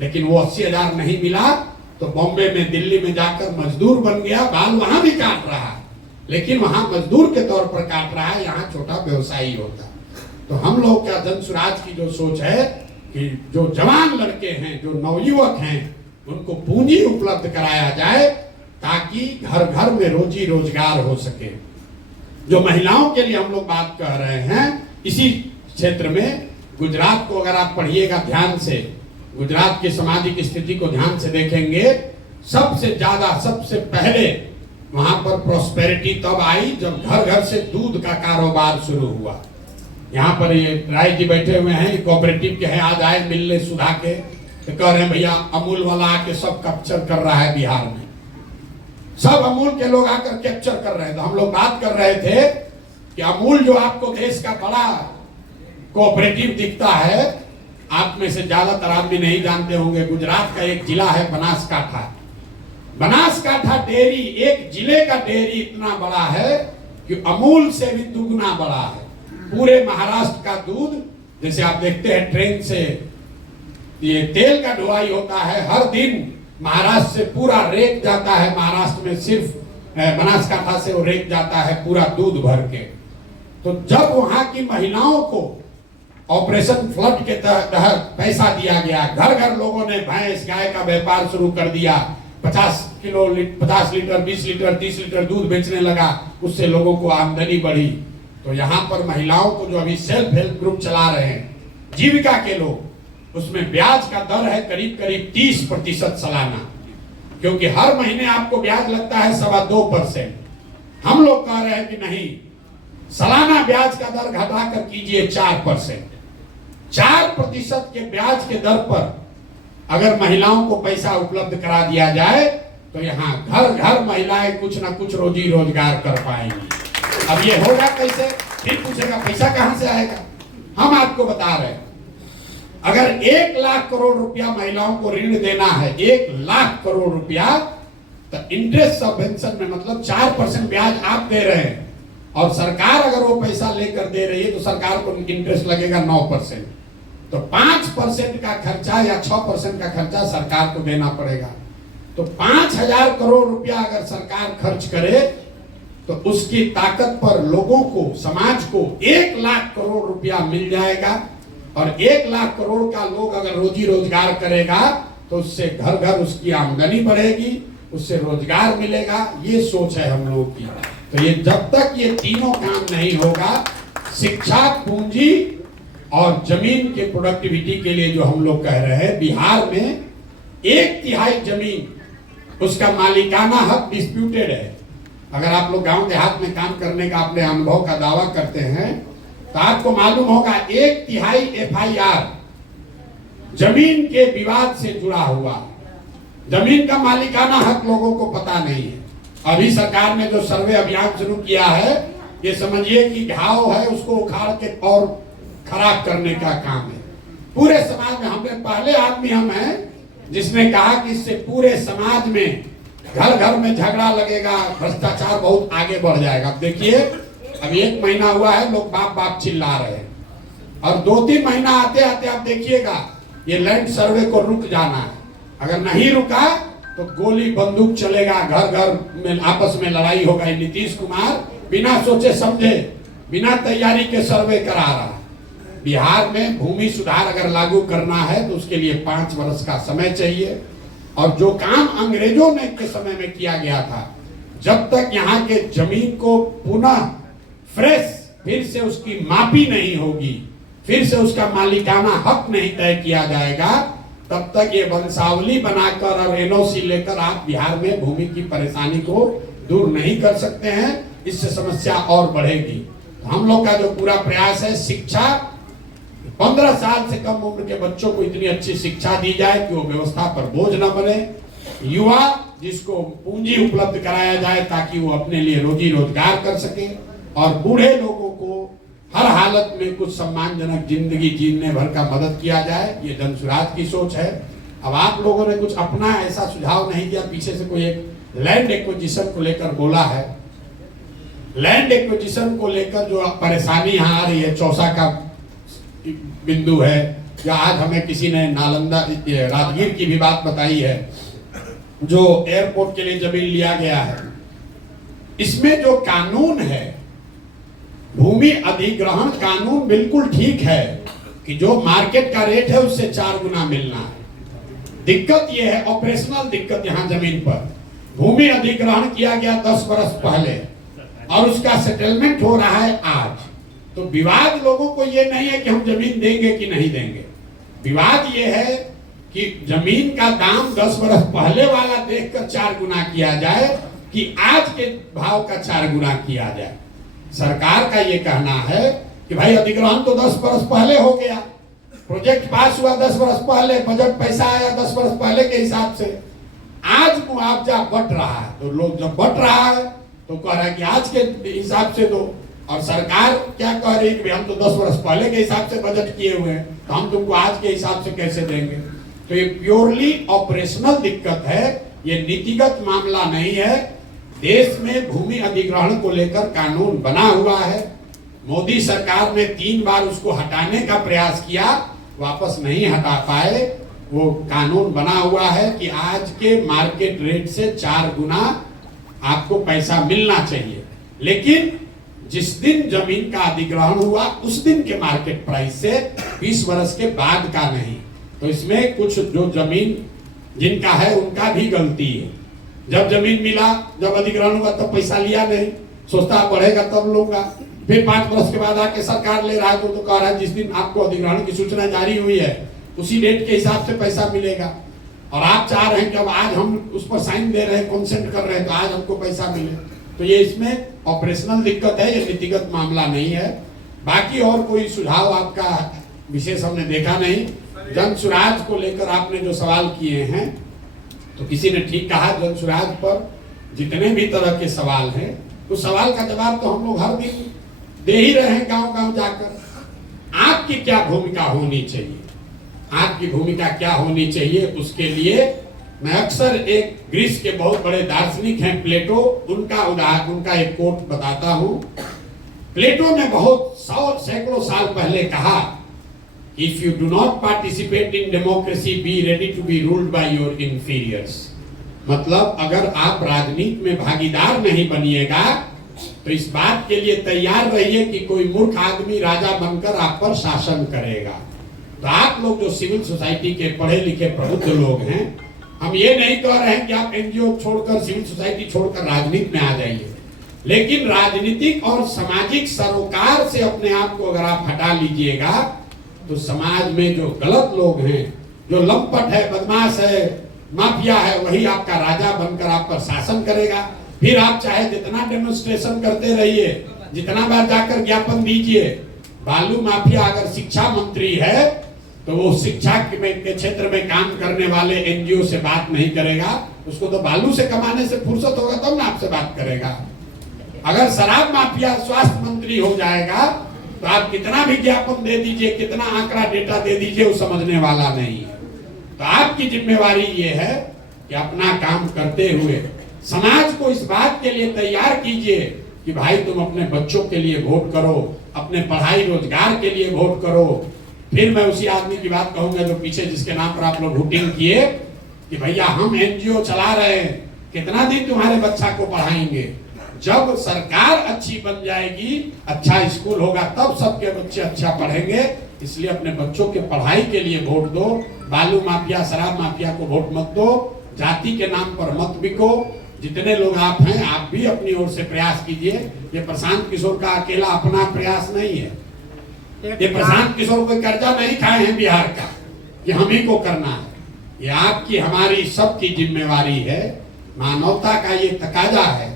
लेकिन वो 80,000 नहीं मिला तो बॉम्बे में दिल्ली में जाकर मजदूर बन गया, बाल वहां भी काट रहा है लेकिन वहां मजदूर के तौर पर काट रहा है, यहाँ छोटा व्यवसायी होता। तो हम लोग का जन स्वराज की जो सोच है कि जो जवान लड़के हैं, जो नवयुवक हैं, उनको पूंजी उपलब्ध कराया जाए ताकि घर घर में रोजी रोजगार हो सके। जो महिलाओं के लिए हम लोग बात कर रहे हैं, इसी क्षेत्र में गुजरात को अगर आप पढ़िएगा ध्यान से, गुजरात की सामाजिक स्थिति को ध्यान से देखेंगे, सबसे ज्यादा सबसे पहले वहां पर प्रॉस्पेरिटी तब आई जब घर घर से दूध का कारोबार शुरू हुआ। यहाँ पर ये राय जी बैठे हुए हैं, कोऑपरेटिव के हैं, आज आए मिलने सुधा के, तो कह रहे हैं भैया अमूल वाला आके सब कैप्चर कर रहा है बिहार में, सब अमूल के लोग आकर कैप्चर कर रहे हैं। तो हम लोग बात कर रहे थे कि अमूल जो आपको देश का बड़ा कोऑपरेटिव दिखता है, आप में से ज्यादातर आदमी नहीं जानते होंगे, गुजरात का एक जिला है बनासकाठा। बनासकाठा डेयरी, एक जिले का डेयरी इतना बड़ा है कि अमूल से भी दुगना बड़ा है। पूरे महाराष्ट्र का दूध, जैसे आप देखते हैं ट्रेन से ये तेल का ढुलाई होता है, हर दिन महाराष्ट्र से पूरा रेक जाता है, महाराष्ट्र में सिर्फ बनासकाठा से वो रेक जाता है पूरा दूध भर के। तो जब वहां की महिलाओं को ऑपरेशन फ्लड के तहत पैसा दिया गया, घर घर लोगों ने भैंस गाय का व्यापार शुरू कर दिया, 50 लीटर 20 लीटर 30 लीटर दूध बेचने लगा, उससे लोगों को आमदनी बढ़ी। तो यहाँ पर महिलाओं को जो अभी सेल्फ हेल्प ग्रुप चला रहे हैं, जीविका के लोग, उसमें ब्याज का दर है करीब करीब 30% सालाना, क्योंकि हर महीने आपको ब्याज लगता है 2.25%। हम लोग कह रहे हैं कि नहीं, सालाना ब्याज का दर घटाकर कीजिए 4%। 4% के ब्याज के दर पर अगर महिलाओं को पैसा उपलब्ध करा दिया जाए तो यहाँ घर घर महिलाएं कुछ ना कुछ रोजी रोजगार कर पाएंगी। अब ये होगा कैसे? फिर पूछेगा पैसा कहां से आएगा? हम आपको बता रहे हैं, अगर 1 लाख करोड़ रुपया महिलाओं को ऋण देना है, 1 लाख करोड़ रुपया, तो इंटरेस्ट सबवेंशन में मतलब 4% ब्याज आप दे रहे हैं और सरकार अगर वो पैसा लेकर दे रही है तो सरकार को इंटरेस्ट लगेगा 9%। तो 5% का खर्चा या 6% का खर्चा सरकार को देना पड़ेगा। तो 5,000 करोड़ रुपया अगर सरकार खर्च करे तो उसकी ताकत पर लोगों को, समाज को 1 लाख करोड़ रुपया मिल जाएगा। और 1 लाख करोड़ का लोग अगर रोजी रोजगार करेगा तो उससे घर घर उसकी आमदनी बढ़ेगी, उससे रोजगार मिलेगा। ये सोच है हम लोगों की। तो ये जब तक ये तीनों काम नहीं होगा, शिक्षा, पूंजी और जमीन के प्रोडक्टिविटी के लिए जो हम लोग कह रहे हैं, बिहार में 1/3 जमीन उसका मालिकाना हक डिस्प्यूटेड है। अगर आप लोग गांव देहात में काम करने का अपने अनुभव का दावा करते हैं तो आपको मालूम होगा 1/3 FIR जमीन के विवाद से जुड़ा हुआ। जमीन का मालिकाना हक लोगों को पता नहीं है। अभी सरकार ने जो सर्वे अभियान शुरू किया है, ये समझिए कि घाव है उसको उखाड़ के और खराब करने का काम है। पूरे समाज में हमने पहले आदमी हम हैं जिसने कहा कि इससे पूरे समाज में घर घर में झगड़ा लगेगा, भ्रष्टाचार बहुत आगे बढ़ जाएगा। अब देखिए अभी 1 महीना हुआ है, लोग बाप बाप चिल्ला रहे हैं, और 2-3 महीना आते आते आप देखिएगा ये लैंड सर्वे को रुक जाना है। अगर नहीं रुका तो गोली बंदूक चलेगा, घर घर में आपस में लड़ाई होगा। नीतीश कुमार बिना सोचे समझे, बिना तैयारी के सर्वे करा रहा है। बिहार में भूमि सुधार अगर लागू करना है तो उसके लिए 5 वर्ष का समय चाहिए, और जो काम अंग्रेजों ने के समय में किया गया था, जब तक यहाँ के जमीन को पुनः फ्रेश फिर से उसकी मापी नहीं होगी, फिर से उसका मालिकाना हक नहीं तय किया जाएगा, तब तक ये वंशावली बनाकर और NOC लेकर आप बिहार में भूमि की परेशानी को दूर नहीं कर सकते हैं। इससे समस्या और बढ़ेगी। तो हम लोग का जो पूरा प्रयास है, शिक्षा 15 साल से कम उम्र के बच्चों को इतनी अच्छी शिक्षा दी जाए कि वो व्यवस्था पर बोझ न बने। युवा जिसको पूंजी उपलब्ध कराया जाए ताकि वो अपने लिए रोजी रोजगार कर सके, और बूढ़े लोगों को हर हालत में कुछ सम्मानजनक जिंदगी जीने भर का मदद किया जाए। ये जन स्वराज की सोच है। अब आप लोगों ने कुछ अपना ऐसा सुझाव नहीं दिया। पीछे से कोई एक लैंड एक्विजिशन को लेकर बोला है। लैंड एक्विजिशन को लेकर जो परेशानी यहाँ आ रही है, चौसा का बिंदु है, या आज हमें किसी ने नालंदा राजगीर की भी बात बताई है, जो एयरपोर्ट के लिए जमीन लिया गया है। इसमें जो कानून है, भूमि अधिग्रहण कानून बिल्कुल ठीक है कि जो मार्केट का रेट है उससे 4 गुना मिलना है। दिक्कत यह है, ऑपरेशनल दिक्कत यहाँ जमीन पर, भूमि अधिग्रहण किया गया 10 वर्ष पहले और उसका सेटलमेंट हो रहा है आज। तो विवाद लोगों को ये नहीं है कि हम जमीन देंगे कि नहीं देंगे, विवाद ये है कि जमीन का दाम 10 वर्ष पहले वाला देखकर 4 गुना किया जाए कि आज के भाव का 4 गुना किया जाए। सरकार का ये कहना है कि भाई अधिग्रहण तो 10 वर्ष पहले हो गया, प्रोजेक्ट पास हुआ 10 वर्ष पहले, बजट पैसा आया 10 वर्ष पहले के हिसाब से, आज मुआवजा बट रहा है। तो लोग जब बट रहा है तो कह रहा है कि आज के हिसाब से दो, और सरकार क्या कह रही है कि हम तो 10 वर्ष पहले के हिसाब से बजट किए हुए हैं, तो हम तुमको आज के हिसाब से कैसे देंगे। तो ये प्योरली ऑपरेशनल दिक्कत है, ये नीतिगत मामला नहीं है। देश में भूमि अधिग्रहण को लेकर कानून बना हुआ है। मोदी सरकार ने 3 बार उसको हटाने का प्रयास किया, वापस नहीं हटा पाए। वो कानून बना हुआ है कि आज के मार्केट रेट से 4 गुना आपको पैसा मिलना चाहिए, लेकिन जिस दिन जमीन का अधिग्रहण हुआ उस दिन के मार्केट प्राइस से, 20 वर्ष के बाद का नहीं। तो इसमें कुछ जो जमीन जिनका है उनका भी गलती है। जब जमीन मिला, जब अधिग्रहण हुआ तब पैसा लिया नहीं, सोचता बढ़ेगा तब लूंगा, फिर 5 वर्ष के बाद आके सरकार ले रहा है तो कह रहा है जिस दिन आपको अधिग्रहण की सूचना जारी हुई है उसी डेट के हिसाब से पैसा मिलेगा। और आप चाह रहे हैं कि अब आज हम उस पर साइन दे रहे हैं, कंसेंट कर रहे हैं, तो आज हमको पैसा मिले। तो ये इसमें ऑपरेशनल दिक्कत है, ये नीतिगत मामला नहीं है। बाकी और कोई सुझाव आपका विशेष हमने देखा नहीं। जन सुराज को लेकर आपने जो सवाल किए हैं, तो किसी ने ठीक कहा, जन सुराज पर जितने भी तरह के सवाल हैं, तो सवाल का जवाब तो हम लोग हर दिन दे ही रहे हैं गांव गांव जाकर। आपकी क्या भूमिका होनी चाहिए, आपकी भूमिका क्या होनी चाहिए, उसके लिए मैं अक्सर एक ग्रीस के बहुत बड़े दार्शनिक हैं प्लेटो, उनका एक कोट बताता हूं। प्लेटो ने बहुत सैकड़ों साल पहले कहा, if you do not participate in democracy be ready to be ruled by your inferiors. मतलब अगर आप राजनीति में भागीदार नहीं बनिएगा तो इस बात के लिए तैयार रहिए कि कोई मूर्ख आदमी राजा बनकर आप पर शासन करेगा। तो आप लोग जो सिविल सोसाइटी के पढ़े लिखे प्रबुद्ध लोग हैं, हम ये नहीं कह रहे हैं कि आप एनजीओ छोड़कर, सिविल सोसाइटी छोड़कर राजनीति में आ जाइए, लेकिन राजनीतिक और सामाजिक सरोकार से अपने आप को अगर आप हटा लीजिएगा तो समाज में जो गलत लोग हैं, जो लंपट है, बदमाश है, माफिया है वही आपका राजा बनकर आप पर शासन करेगा। फिर आप चाहे जितना डेमोन्स्ट्रेशन करते रहिए, जितना बार जाकर ज्ञापन दीजिए, बालू माफिया अगर शिक्षा मंत्री है तो वो शिक्षा के क्षेत्र में काम करने वाले एनजीओ से बात नहीं करेगा। उसको तो बालू से कमाने से फुर्सत होगा तब ना आपसे बात करेगा। अगर शराब माफिया स्वास्थ्य मंत्री हो जाएगा तो आप कितना भी ज्ञापन दे दीजिए, कितना आंकड़ा डेटा दे दीजिए, वो समझने वाला नहीं है। तो आपकी जिम्मेवारी ये है कि अपना काम करते हुए समाज को इस बात के लिए तैयार कीजिए कि भाई तुम अपने बच्चों के लिए वोट करो, अपने पढ़ाई रोजगार के लिए वोट करो। फिर मैं उसी आदमी की बात कहूंगा जो पीछे जिसके नाम पर आप लोग वोटिंग किए कि भैया हम एनजीओ चला रहे हैं, कितना दिन तुम्हारे बच्चा को पढ़ाएंगे। जब सरकार अच्छी बन जाएगी, अच्छा स्कूल होगा, तब सबके बच्चे अच्छा पढ़ेंगे। इसलिए अपने बच्चों के पढ़ाई के लिए वोट दो। बालू माफिया, शराब माफिया को वोट मत दो। जाति के नाम पर मत बिको। जितने लोग आप हैं, आप भी अपनी ओर से प्रयास कीजिए। ये प्रशांत किशोर का अकेला अपना प्रयास नहीं है। ये प्रशांत किशोर कोई कर्जा नहीं खाए हैं बिहार का कि हम ही को करना है। ये आपकी हमारी सबकी जिम्मेवारी है। मानवता का ये तकाजा है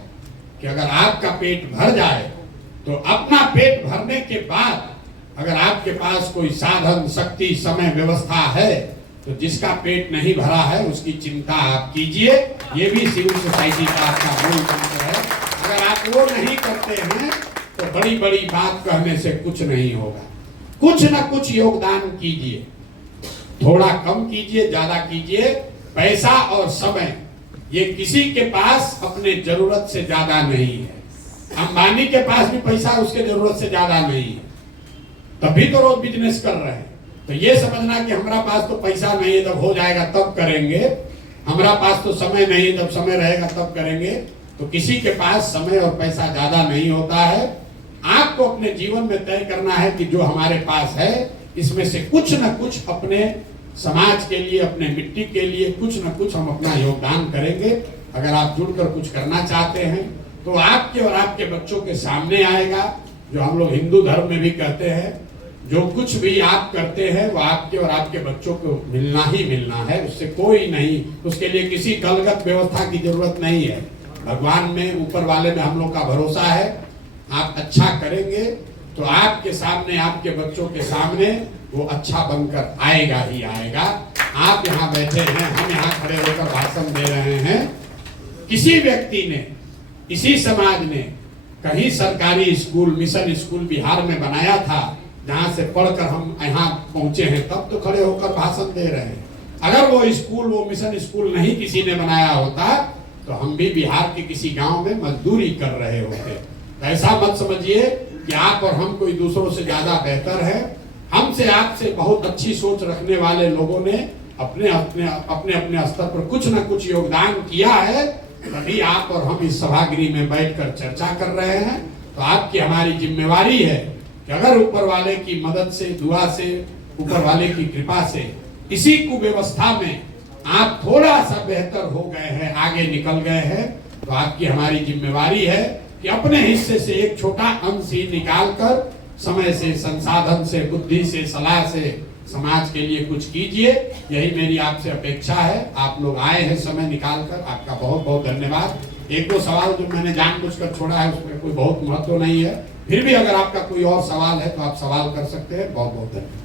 कि अगर आपका पेट भर जाए तो अपना पेट भरने के बाद अगर आपके पास कोई साधन, शक्ति, समय, व्यवस्था है तो जिसका पेट नहीं भरा है उसकी चिंता आप कीजिए। ये भी सिविल सोसाइटी का आपका मूल मंत्र है। अगर आप वो नहीं करते हैं तो बड़ी बड़ी बात कहने से कुछ नहीं होगा। कुछ ना कुछ योगदान कीजिए, थोड़ा कम कीजिए, ज्यादा कीजिए। पैसा और समय ये किसी के पास अपने जरूरत से ज्यादा नहीं है। अंबानी के पास भी पैसा उसके जरूरत से ज्यादा नहीं है, तभी तो रोज बिजनेस कर रहे हैं। तो ये समझना कि हमारा पास तो पैसा नहीं है, जब हो जाएगा तब करेंगे, हमारा पास तो समय नहीं है, जब समय रहेगा तब करेंगे, तो किसी के पास समय और पैसा ज्यादा नहीं होता है। आपको अपने जीवन में तय करना है कि जो हमारे पास है इसमें से कुछ न कुछ अपने समाज के लिए, अपने मिट्टी के लिए कुछ न कुछ हम अपना योगदान करेंगे। अगर आप जुड़कर कुछ करना चाहते हैं तो आपके और आपके बच्चों के सामने आएगा। जो हम लोग हिंदू धर्म में भी कहते हैं, जो कुछ भी आप करते हैं वो आपके और आपके बच्चों को मिलना ही मिलना है, उससे कोई नहीं, उसके लिए किसी दलगत व्यवस्था की जरूरत नहीं है। भगवान में, ऊपर वाले में हम लोग का भरोसा है। आप अच्छा करेंगे तो आपके सामने, आपके बच्चों के सामने वो अच्छा बनकर आएगा ही आएगा। आप यहाँ बैठे हैं, हम यहाँ खड़े होकर भाषण दे रहे हैं। किसी व्यक्ति ने, किसी समाज ने कहीं सरकारी स्कूल, मिशन स्कूल बिहार में बनाया था जहाँ से पढ़कर हम यहाँ पहुंचे हैं, तब तो खड़े होकर भाषण दे रहे हैं। अगर वो स्कूल, वो मिशन स्कूल नहीं किसी ने बनाया होता तो हम भी बिहार के किसी गांव में मजदूरी कर रहे होते। ऐसा मत समझिए कि आप और हम कोई दूसरों से ज्यादा बेहतर है। हमसे, आपसे बहुत अच्छी सोच रखने वाले लोगों ने अपने अपने स्तर पर कुछ न कुछ योगदान किया है, तभी आप और हम इस सभागृह में बैठकर चर्चा कर रहे हैं। तो आपकी हमारी जिम्मेवारी है कि अगर ऊपर वाले की मदद से, दुआ से, ऊपर वाले की कृपा से इसी कुव्यवस्था में आप थोड़ा सा बेहतर हो गए हैं, आगे निकल गए हैं, तो आपकी हमारी जिम्मेवारी है कि अपने हिस्से से एक छोटा अंश ही निकालकर समय से, संसाधन से, बुद्धि से, सलाह से समाज के लिए कुछ कीजिए। यही मेरी आपसे अपेक्षा है। आप लोग आए हैं समय निकालकर, आपका बहुत बहुत धन्यवाद। एक दो सवाल जो मैंने जानबूझकर छोड़ा है उसमें कोई बहुत महत्व नहीं है, फिर भी अगर आपका कोई और सवाल है तो आप सवाल कर सकते हैं। बहुत बहुत धन्यवाद।